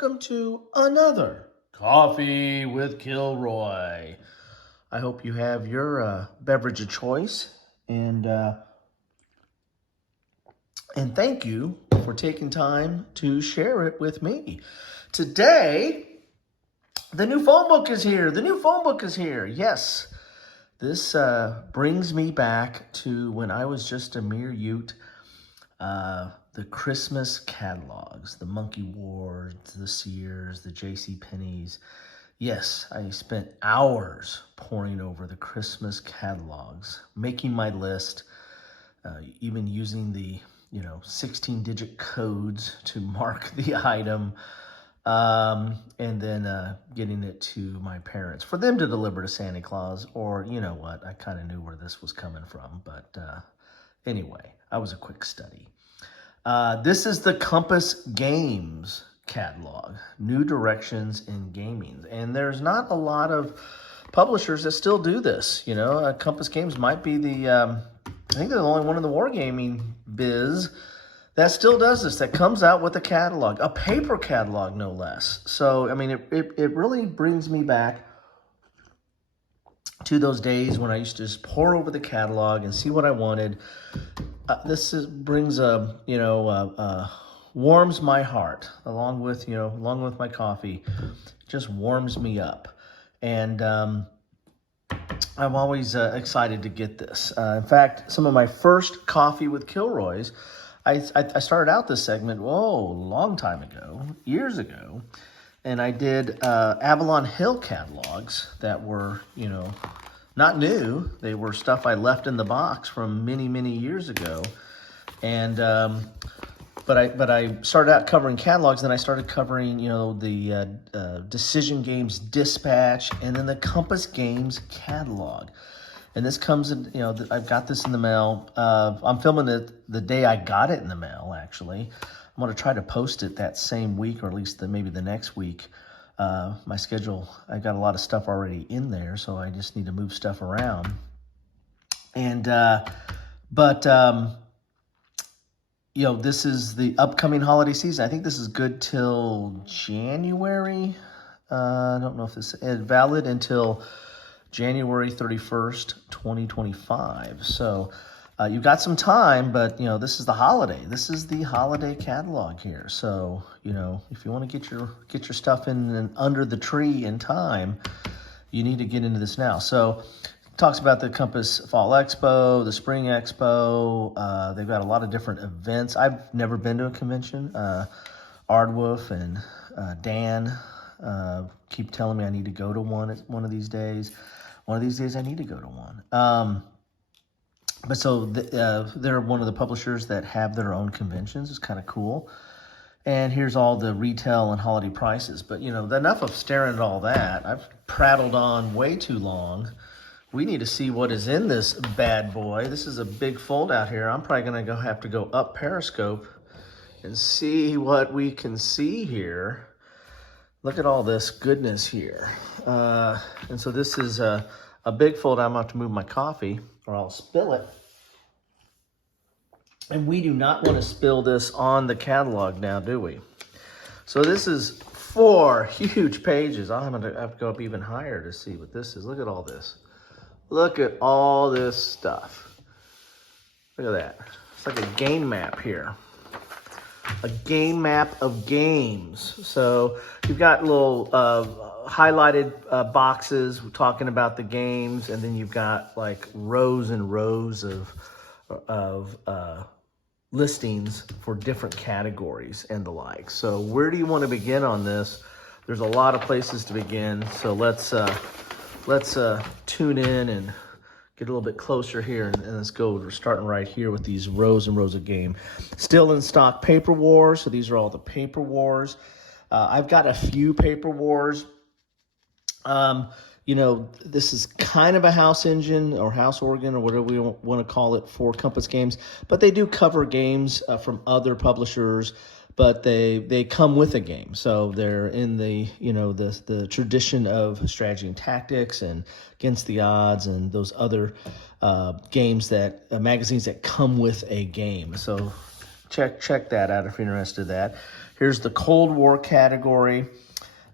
welcome to another Coffee with Kilroy. I hope you have your beverage of choice, and thank you for taking time to share it with me. Today, the new phone book is here. The new phone book is here. Yes, this brings me back to when I was just a mere youth. The Christmas catalogs, the Monkey Wars, the Sears, the J.C. Penney's. Yes, I spent hours poring over the Christmas catalogs, making my list, even using the 16-digit codes to mark the item, and then getting it to my parents for them to deliver to Santa Claus. Or you know what, I kind of knew where this was coming from, but anyway, I was a quick study. This is the Compass Games catalog, New Directions in Gaming. And there's not a lot of publishers that still do this. Compass Games might be I think they're the only one in the wargaming biz that still does this, that comes out with a catalog, a paper catalog, no less. So, I mean, it really brings me back to those days when I used to just pour over the catalog and see what I wanted. This brings warms my heart, along with my coffee, just warms me up, and I'm always excited to get this. In fact, some of my first Coffee with Kilroys, I started out this segment a long time ago, years ago, and I did Avalon Hill catalogs that were not new. They were stuff I left in the box from many, many years ago. And but I started out covering catalogs, then I started covering the Decision Games Dispatch, and then the Compass Games catalog. And this comes in, I've got this in the mail. I'm filming it the day I got it in the mail, actually. I'm going to try to post it that same week, or at least maybe the next week. My schedule, I got a lot of stuff already in there, so I just need to move stuff around. And this is the upcoming holiday season. I think this is good till January. I don't know if this is valid until January 31st, 2025. So you've got some time, but this is the holiday. This is the holiday catalog here. So if you want to get your stuff in and under the tree in time, you need to get into this now. So it talks about the Compass Fall Expo, the Spring Expo. They've got a lot of different events. I've never been to a convention. Ardwolf and Dan keep telling me I need to go to one of these days. One of these days I need to go to one. But so they're one of the publishers that have their own conventions. It's kind of cool. And here's all the retail and holiday prices. But, enough of staring at all that. I've prattled on way too long. We need to see what is in this bad boy. This is a big fold out here. I'm probably going to have to go up Periscope and see what we can see here. Look at all this goodness here. And so this is a big fold. I'm going to have to move my coffee or I'll spill it. And we do not want to spill this on the catalog now, do we? So this is 4 huge pages. I'm going to have to go up even higher to see what this is. Look at all this. Look at all this stuff. Look at that. It's like a game map here. A game map of games. So you've got little highlighted boxes talking about the games, and then you've got like rows and rows of listings for different categories and the like. So where do you want to begin on this? There's a lot of places to begin. So let's tune in and get a little bit closer here, and let's go. We're starting right here with these rows and rows of game. Still in stock Paper Wars. So these are all the Paper Wars. I've got a few Paper Wars. This is kind of a house engine or house organ or whatever we want to call it for Compass Games, but they do cover games from other publishers, but they come with a game. So they're in the tradition of strategy and tactics and against the odds and those other games magazines that come with a game. So check that out if you're interested in that. Here's the Cold War category.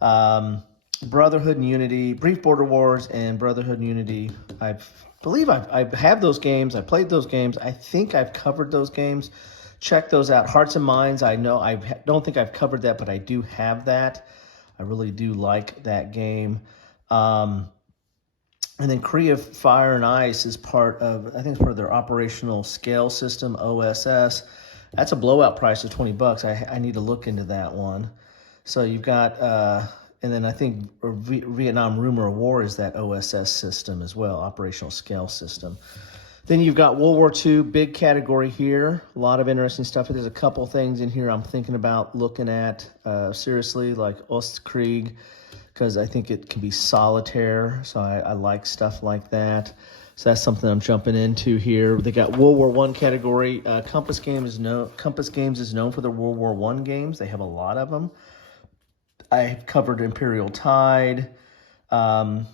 Brotherhood and Unity, Brief Border Wars, and Brotherhood and Unity. I believe I have those games. I played those games. I think I've covered those games. Check those out. Hearts and Minds, I know don't think I've covered that, but I do have that. I really do like that game. And then Korea Fire and Ice is part of, I think it's part of their operational scale system, OSS. That's a blowout price of $20. I need to look into that one. So you've got, and then I think Vietnam Rumor of War is that OSS system as well, operational scale system. Then you've got World War II, big category here. A lot of interesting stuff. There's a couple things in here I'm thinking about looking at seriously, like Ostkrieg, because I think it can be solitaire. So I like stuff like that. So that's something I'm jumping into here. They got World War I category. Compass Games is known for their World War I games. They have a lot of them. I've covered Imperial Tide. I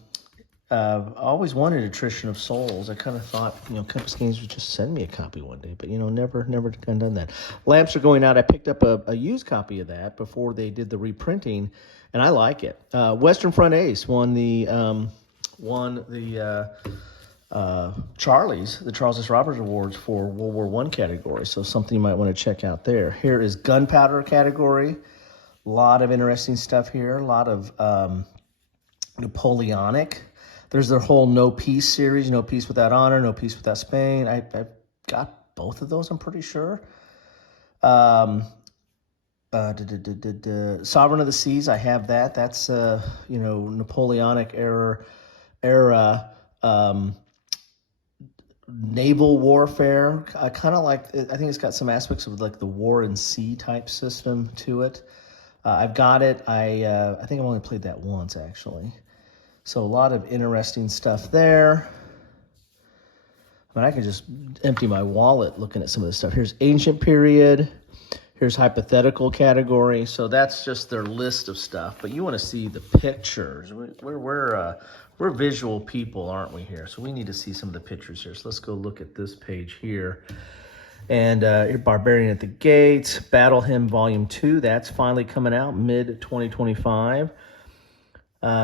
always wanted Attrition of Souls. I kind of thought, Compass Games would just send me a copy one day, but, never done that. Lamps Are Going Out. I picked up a used copy of that before they did the reprinting, and I like it. Western Front Ace won the Charles S. Roberts Awards for World War I category, so something you might want to check out there. Here is Gunpowder category. A lot of interesting stuff here. A lot of Napoleonic. There's their whole No Peace series, No Peace Without Honor, No Peace Without Spain. I've got both of those, I'm pretty sure. Sovereign of the Seas, I have that. That's, Napoleonic era naval warfare. I kind of like, I think it's got some aspects of like the war and sea type system to it. I've got it. I think I've only played that once, actually. So a lot of interesting stuff there. I mean, I can just empty my wallet looking at some of this stuff. Here's Ancient Period. Here's Hypothetical category. So that's just their list of stuff. But you want to see the pictures. We're visual people, aren't we here? So we need to see some of the pictures here. So let's go look at this page here. And Barbarian at the Gates, Battle Hymn Volume 2. That's finally coming out mid-2025.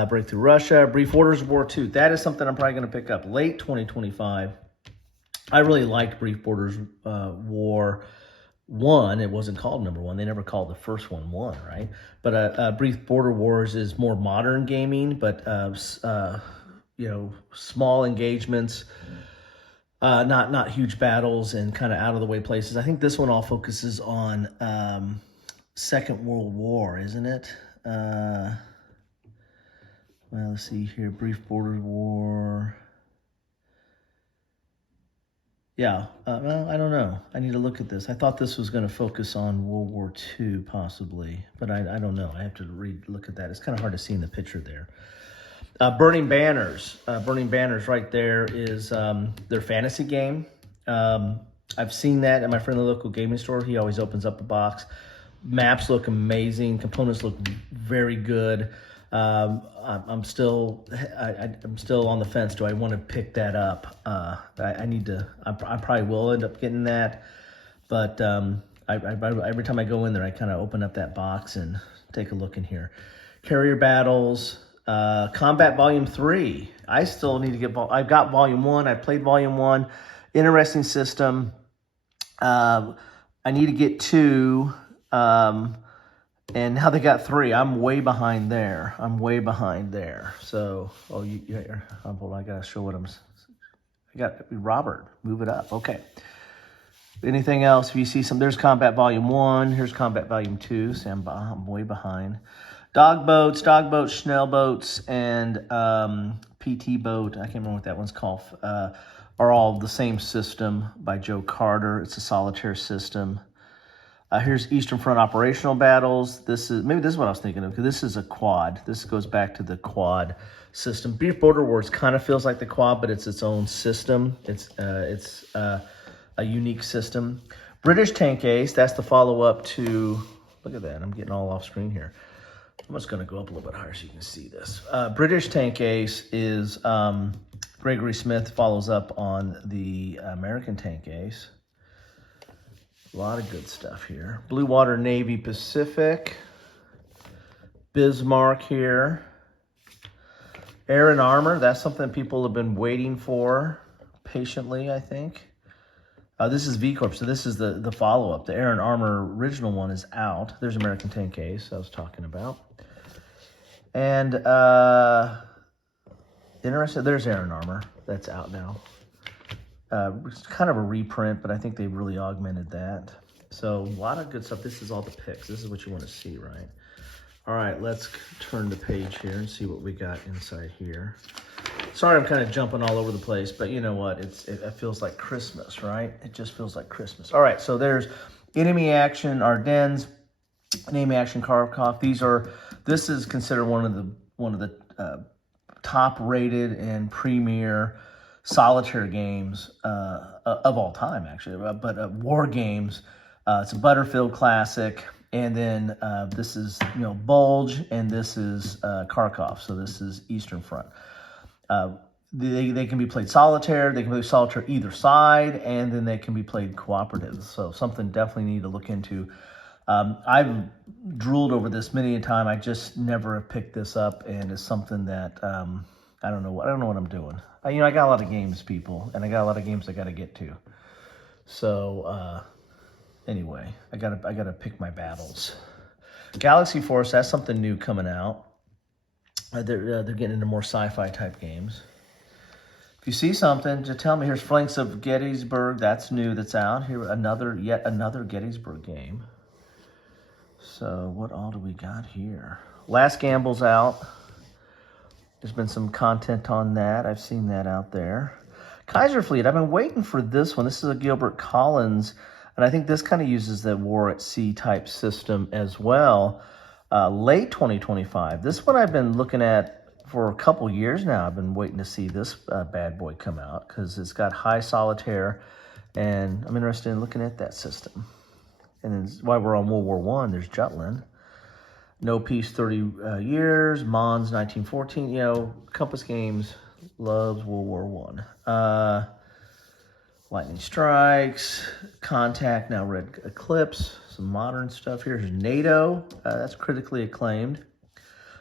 Breakthrough Russia, Brief Orders of War 2. That is something I'm probably going to pick up late 2025. I really liked Brief Borders War 1. It wasn't called number 1. They never called the first one 1, right? But Brief Border Wars is more modern gaming, but small engagements, not huge battles and kind of out of the way places. I think this one all focuses on Second World War, isn't it? Well, let's see here. Brief Border War. Yeah. Well, I don't know. I need to look at this. I thought this was going to focus on World War II, possibly. But I don't know. I have to look at that. It's kind of hard to see in the picture there. Burning Banners. Burning Banners right there is their fantasy game. I've seen that at my friend in the local gaming store. He always opens up a box. Maps look amazing. Components look very good. I'm still on the fence. Do I want to pick that up? I need to. I probably will end up getting that, but every time I go in there, I kind of open up that box and take a look in here. Carrier Battles, Combat Volume 3. I still need to get. I've got Volume 1. I played Volume 1. Interesting system. I need to get 2. And now they got 3. I'm way behind there. So, I got to show what I got Robert, move it up. Okay. Anything else? If you see there's Combat Volume 1. Here's Combat Volume 2. See, I'm way behind. Dog boats, Schnell boats, and PT boat. I can't remember what that one's called. Are all the same system by Joe Carter. It's a solitaire system. Here's Eastern Front Operational Battles. This is what I was thinking of, because this is a quad. This goes back to the quad system. Brief Border Wars kind of feels like the quad, but it's its own system. It's a unique system. British Tank Ace, that's the follow-up to, look at that, I'm getting all off screen here. I'm just going to go up a little bit higher so you can see this. British Tank Ace is, Gregory Smith follows up on the American Tank Ace. A lot of good stuff here. Blue Water Navy Pacific. Bismarck here. Air and Armor, that's something people have been waiting for patiently, I think. This is V Corp, so this is the follow-up. The Air and Armor original one is out. There's American 10Ks I was talking about. And interesting, there's Air and Armor. That's out now. It's kind of a reprint, but I think they really augmented that. So a lot of good stuff. This is all the picks. This is what you want to see, right? All right, let's turn the page here and see what we got inside here. Sorry, I'm kind of jumping all over the place, but you know what? It feels like Christmas, right? It just feels like Christmas. All right, so there's Enemy Action Ardennes, Enemy Action Kharkov. This is considered one of the top-rated and premier solitaire games of all time, actually, but war games. It's a Butterfield classic, and then this is Bulge, and this is Kharkov, so this is Eastern Front. They can be played solitaire, they can be solitaire either side, and then they can be played cooperative. So something definitely need to look into. I've drooled over this many a time. I just never have picked this up, and it's something that I don't know what I'm doing. I got a lot of games, people, and I got a lot of games I got to get to. So anyway, I gotta pick my battles. Galaxy Force, that's something new coming out. They're getting into more sci-fi type games. If you see something, just tell me. Here's Flanks of Gettysburg. That's new. That's out. Here, yet another Gettysburg game. So what all do we got here? Last Gamble's out. There's been some content on that. I've seen that out there. Kaiser Fleet. I've been waiting for this one. This is a Gilbert Collins, and I think this kind of uses the War at Sea type system as well. Late 2025. This one I've been looking at for a couple years now. I've been waiting to see this bad boy come out because it's got high solitaire, and I'm interested in looking at that system. And then while we're on World War I, there's Jutland. No Peace 30 Years, Mons 1914. Compass Games loves World War I. Lightning Strikes, Contact, now Red Eclipse, some modern stuff here. Here's NATO, that's critically acclaimed.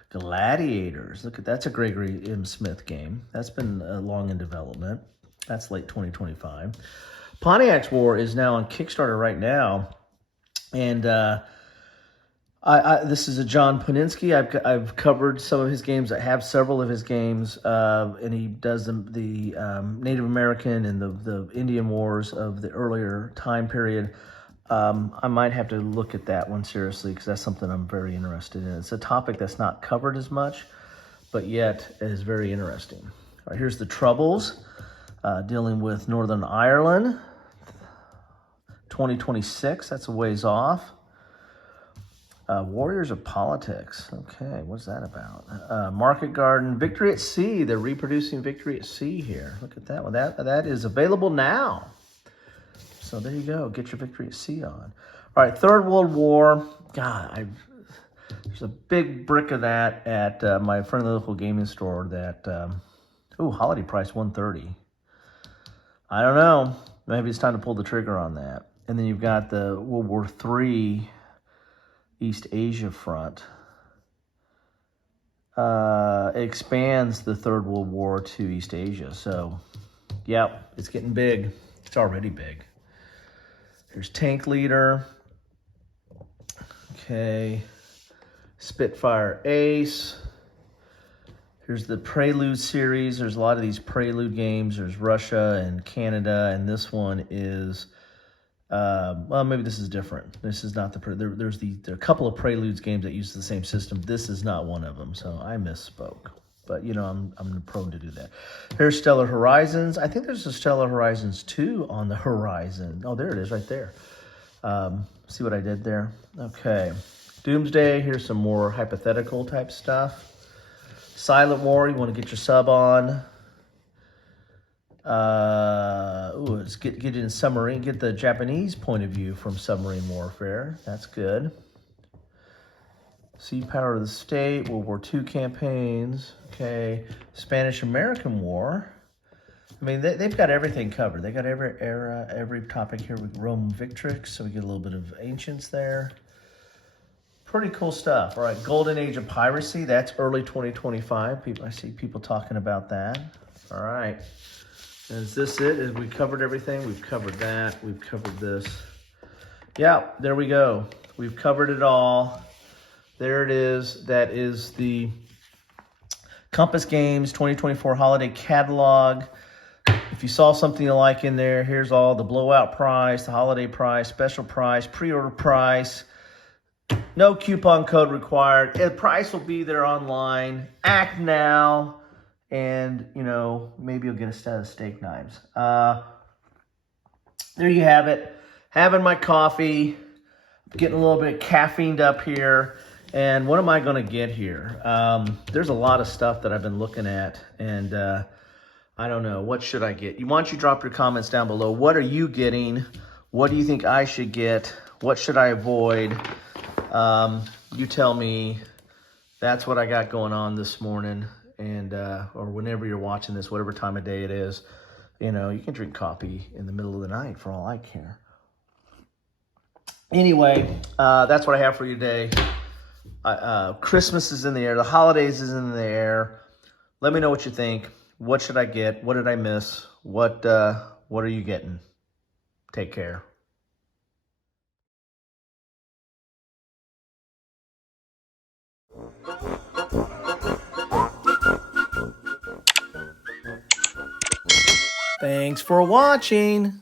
Gladiators, look at that's a Gregory M. Smith game. That's been long in development. That's late 2025. Pontiac's War is now on Kickstarter right now, and this is a John Poninsky. I've covered some of his games. I have several of his games, and he does the Native American and the Indian Wars of the earlier time period. I might have to look at that one seriously because that's something I'm very interested in. It's a topic that's not covered as much, but yet is very interesting. All right, here's the Troubles, dealing with Northern Ireland. 2026, that's a ways off. Warriors of Politics. Okay, what's that about? Market Garden, Victory at Sea. They're reproducing Victory at Sea here. Look at that one. That is available now. So there you go. Get your Victory at Sea on. All right, Third World War. God, there's a big brick of that at my friendly local gaming store. That holiday price $130. I don't know. Maybe it's time to pull the trigger on that. And then you've got the World War III East Asia front. Expands the Third World War to East Asia. So, yeah, it's getting big. It's already big. Here's Tank Leader. Okay. Spitfire Ace. Here's the Prelude series. There's a lot of these Prelude games. There's Russia and Canada, and this one is... well, maybe this is different. This is not the... there are a couple of Preludes games that use the same system. This is not one of them, so I misspoke. But, I'm prone to do that. Here's Stellar Horizons. I think there's a Stellar Horizons 2 on the horizon. Oh, there it is right there. See what I did there? Okay. Doomsday. Here's some more hypothetical type stuff. Silent War. You want to get your sub on. Let's get in submarine. Get the Japanese point of view from submarine warfare. That's good. Sea Power of the State, World War II campaigns. Okay, Spanish-American War. I mean, they've got everything covered. They got every era, every topic here with Rome Victrix, so we get a little bit of ancients there. Pretty cool stuff. All right, Golden Age of Piracy. That's early 2025. I see people talking about that. All right. Is this it? Is we covered everything? We've covered that. We've covered this. Yeah, there we go. We've covered it all. There it is. That is the Compass Games 2024 Holiday Catalog. If you saw something you like in there, here's all the blowout price, the holiday price, special price, pre-order price. No coupon code required. The price will be there online. Act now. And, you know, maybe you'll get a set of steak knives. There you have it. Having my coffee. Getting a little bit caffeined up here. And what am I going to get here? There's a lot of stuff that I've been looking at. And I don't know. What should I get? Why don't you drop your comments down below. What are you getting? What do you think I should get? What should I avoid? You tell me. That's what I got going on this morning. And or whenever you're watching this, whatever time of day it is, you know, you can drink coffee in the middle of the night for all I care. Anyway, that's what I have for you today. Christmas is in the air. The holidays is in the air. Let me know what you think. What should I get? What did I miss? What are you getting? Take care. Thanks for watching.